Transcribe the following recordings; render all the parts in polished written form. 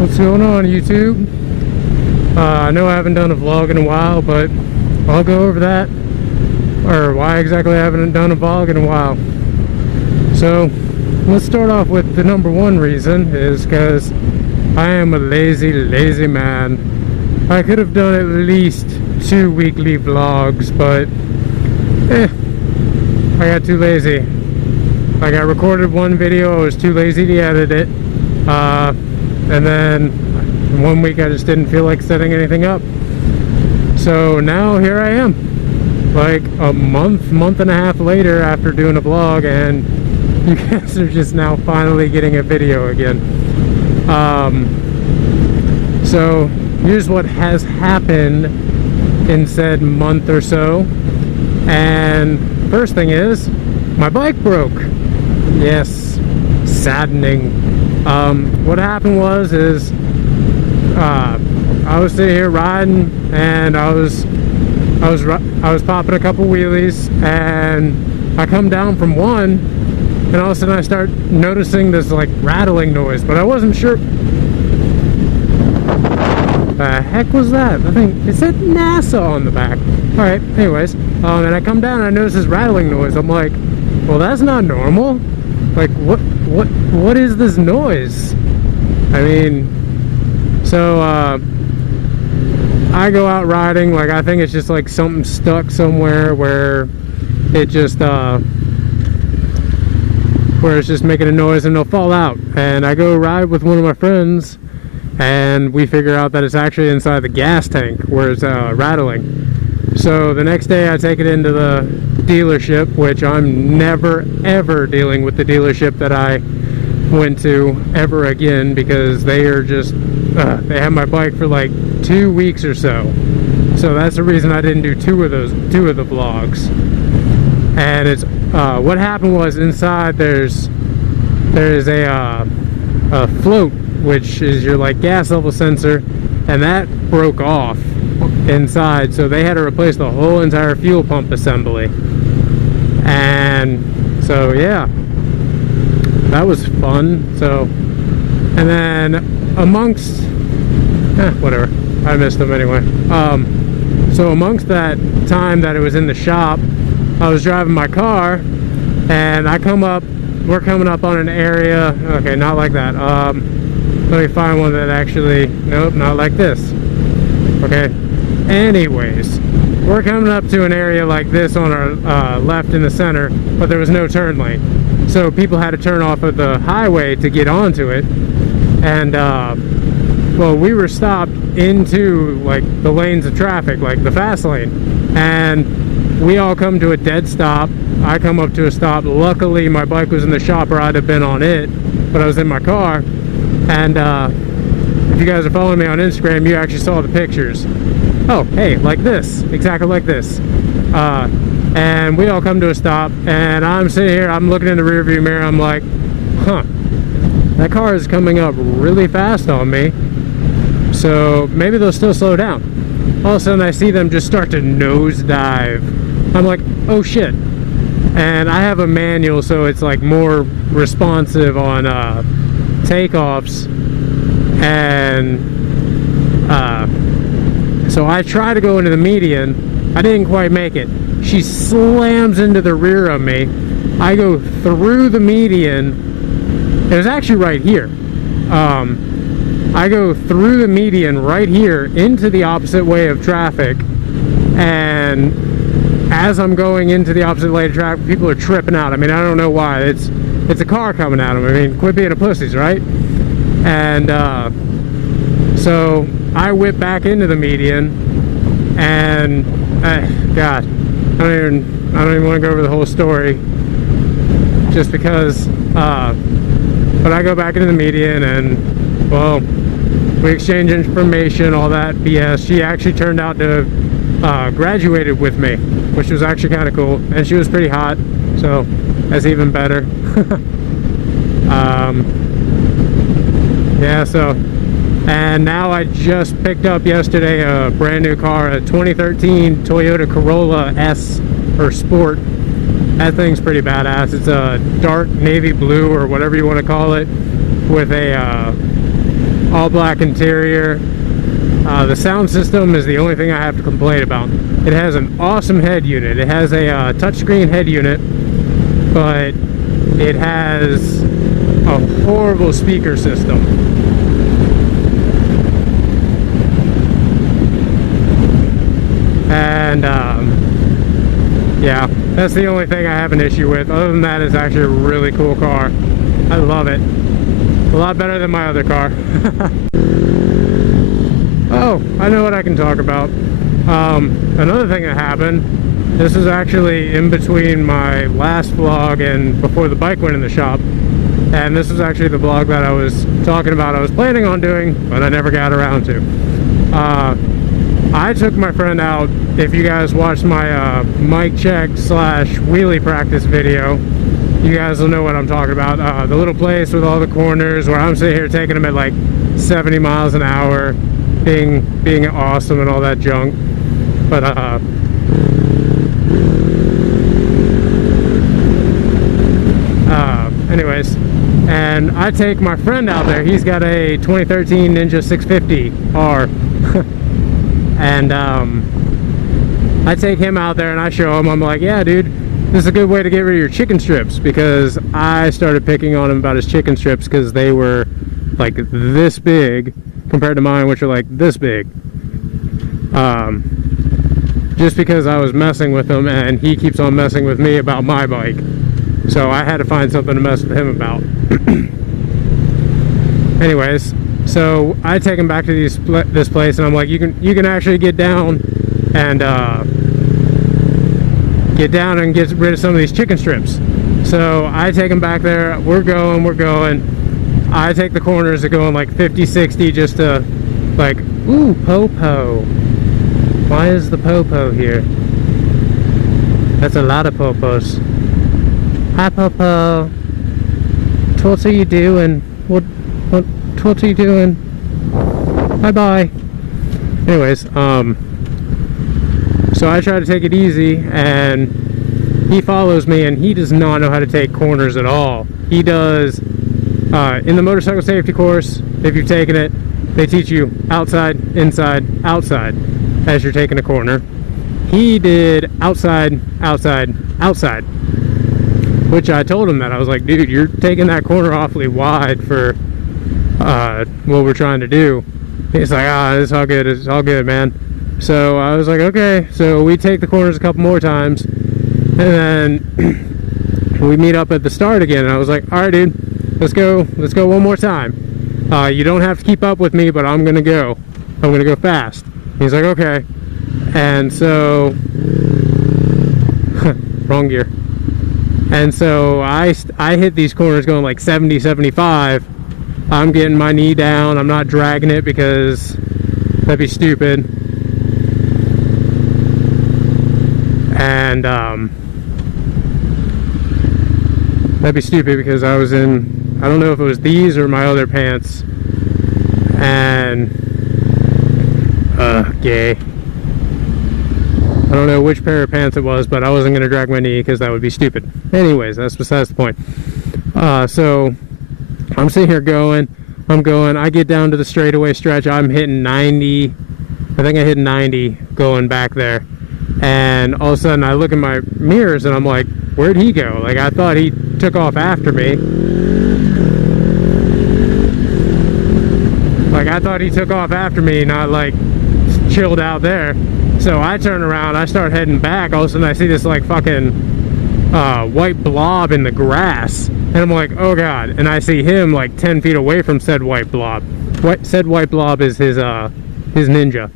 What's going on, YouTube? I know I haven't done a vlog in a while, but I'll go over that, or why exactly I haven't done a vlog in a while. So let's start off with the number one reason is because I am a lazy man. I could have done at least 2 weekly vlogs, but I got too lazy. Like, I recorded one video, I was too lazy to edit it, and then 1 week I just didn't feel like setting anything up. So now here I am, like a month and a half later after doing a vlog, and you guys are just now finally getting a video again. So here's what has happened in said month or so. And first thing is, my bike broke. Yes, saddening. What happened was I was sitting here riding, and I was popping a couple wheelies, and I come down from one, and all of a sudden I start noticing this like rattling noise, but I wasn't sure. The heck was that? I think it said NASA on the back. All right, anyways, and I come down and I notice this rattling noise. I'm like, well, that's not normal. Like, what is this noise? I mean, so I go out riding, like, I think it's just like something stuck somewhere where it just where it's just making a noise and it'll fall out. And I go ride with one of my friends, and we figure out that it's actually inside the gas tank where it's rattling. So the next day I take it into the dealership, which I'm never ever dealing with the dealership that I went to ever again, because they are just they have my bike for like 2 weeks or so. So that's the reason I didn't do two of the vlogs. And it's what happened was, inside there's a float, which is your like gas level sensor, and that broke off inside, so they had to replace the whole entire fuel pump assembly. And so yeah, that was fun. So, and then amongst whatever, I missed them anyway. So amongst that time that it was in the shop, I was driving my car, and we're coming up on an area. Okay, not like that. Let me find one that actually, nope, not like this. Okay, anyways, we're coming up to an area like this on our left in the center, but there was no turn lane. So people had to turn off of the highway to get onto it. And, well, we were stopped into, like, the lanes of traffic, like the fast lane. And we all come to a dead stop. I come up to a stop. Luckily, my bike was in the shop, or I'd have been on it, but I was in my car. And if you guys are following me on Instagram, you actually saw the pictures. Oh, hey, like this, exactly like this. And we all come to a stop, and I'm sitting here, I'm looking in the rear view mirror, I'm like, huh, that car is coming up really fast on me, so maybe they'll still slow down. All of a sudden I see them just start to nosedive. I'm like, oh shit. And I have a manual, so it's like more responsive on takeoffs, and so I try to go into the median. I didn't quite make it. She slams into the rear of me. I go through the median. It was actually right here. I go through the median right here into the opposite way of traffic, and as I'm going into the opposite lane of traffic, people are tripping out. I mean, I don't know why. It's a car coming at them. I mean, quit being a pussies, right? And so I whip back into the median, and God, I don't even want to go over the whole story, just because. But I go back into the median, and well, we exchange information, all that BS. She actually turned out to have graduated with me, which was actually kind of cool, and she was pretty hot, so that's even better. Yeah, so, and now I just picked up yesterday a brand new car, a 2013 Toyota Corolla S, or Sport. That thing's pretty badass. It's a dark navy blue, or whatever you want to call it, with a all black interior. The sound system is the only thing I have to complain about. It has an awesome head unit. It has a touchscreen head unit, but it has a horrible speaker system. And yeah, that's the only thing I have an issue with. Other than that, it's actually a really cool car. I love it. A lot better than my other car. Oh, I know what I can talk about. Another thing that happened, this is actually in between my last vlog and before the bike went in the shop. And this is actually the vlog that I was talking about I was planning on doing, but I never got around to. I took my friend out. If you guys watched my mic check / wheelie practice video, you guys will know what I'm talking about. The little place with all the corners where I'm sitting here taking them at like 70 miles an hour, being awesome and all that junk. But anyways, and I take my friend out there. He's got a 2013 Ninja 650R. And I take him out there and I show him. I'm like, yeah, dude, this is a good way to get rid of your chicken strips, because I started picking on him about his chicken strips because they were like this big compared to mine, which are like this big. Just because I was messing with him and he keeps on messing with me about my bike. So I had to find something to mess with him about. Anyways, so I take him back to this place and I'm like, you can actually get down and get rid of some of these chicken strips. So I take him back there. We're going. I take the corners that go in like 50, 60 just to like, ooh, Popo. Why is the Popo here? That's a lot of Popos. Hi, Popo. What are you doing? What are you doing? Bye-bye. Anyways, so I try to take it easy, and he follows me, and he does not know how to take corners at all. He does, in the motorcycle safety course, if you've taken it, they teach you outside, inside, outside as you're taking a corner. He did outside, outside, outside, which I told him that. I was like, dude, you're taking that corner awfully wide for what we're trying to do. He's like, it's all good, man. So I was like, okay. So we take the corners a couple more times, and then we meet up at the start again, and I was like, all right, dude, let's go one more time. You don't have to keep up with me, but I'm gonna go fast. He's like, okay. And so wrong gear. And so I hit these corners going like 70, 75. I'm getting my knee down. I'm not dragging it because that'd be stupid. And that'd be stupid because I was in, I don't know if it was these or my other pants. And gay. I don't know which pair of pants it was, but I wasn't going to drag my knee because that would be stupid. Anyways, that's besides the point. So I'm sitting here going, I get down to the straightaway stretch, I'm hitting 90, I think I hit 90 going back there. And all of a sudden I look in my mirrors and I'm like, where'd he go? Like, I thought he took off after me. Like, I thought he took off after me, not like chilled out there. So I turn around, I start heading back. All of a sudden I see this like fucking white blob in the grass, and I'm like, oh god. And I see him like 10 feet away from said white blob. Said white blob is his Ninja.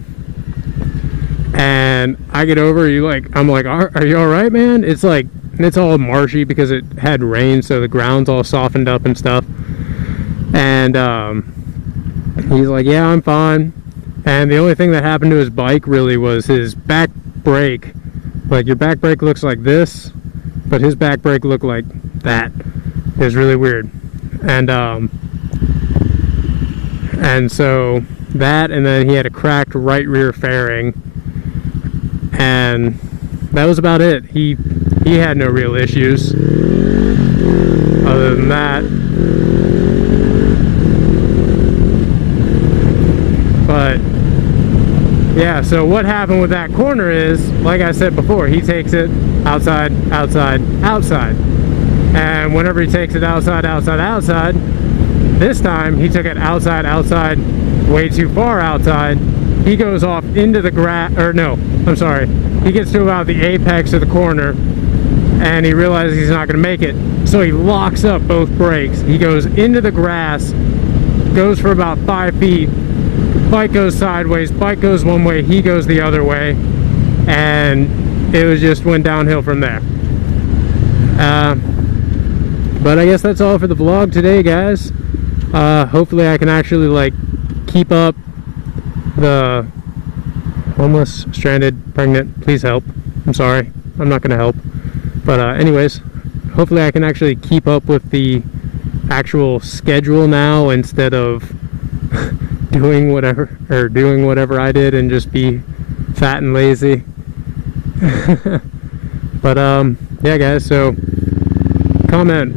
And I get over, I'm like, are you all right, man? It's like, it's all marshy because it had rain, so the ground's all softened up and stuff. And he's like, yeah, I'm fine. And the only thing that happened to his bike really was his back brake. Like, your back brake looks like this, but his back brake looked like that. It was really weird. And so that, and then he had a cracked right rear fairing, and that was about it. He had no real issues other than that. So what happened with that corner is, like I said before, he takes it outside, outside, outside. And whenever he takes it outside, outside, outside, this time he took it outside, outside, way too far outside. He goes off into the grass, or no, I'm sorry. He gets to about the apex of the corner and he realizes he's not going to make it. So he locks up both brakes. He goes into the grass, goes for about 5 feet. Bike goes sideways, bike goes one way, he goes the other way, and it was just went downhill from there. But I guess that's all for the vlog today, guys. Hopefully I can actually like keep up the homeless, stranded, pregnant, please help. I'm sorry, I'm not gonna help. But anyways, hopefully I can actually keep up with the actual schedule now instead of doing whatever I did and just be fat and lazy. But yeah, guys, so comment,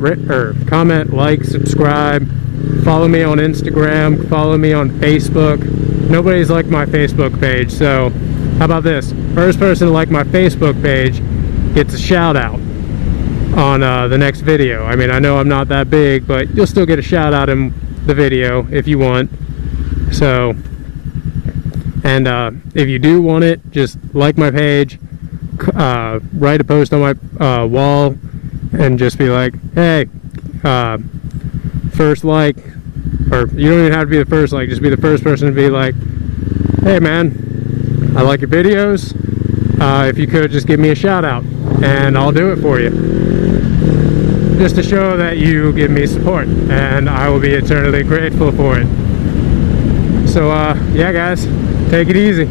like, subscribe, follow me on Instagram, follow me on Facebook. Nobody's liked my Facebook page, so how about this? First person to like my Facebook page gets a shout out on the next video. I mean, I know I'm not that big, but you'll still get a shout out in the video if you want. So, and if you do want it, just like my page, write a post on my wall, and just be like, hey, first like, or you don't even have to be the first like, just be the first person to be like, hey man, I like your videos, if you could just give me a shout out, and I'll do it for you, just to show that you give me support, and I will be eternally grateful for it. So yeah, guys, take it easy.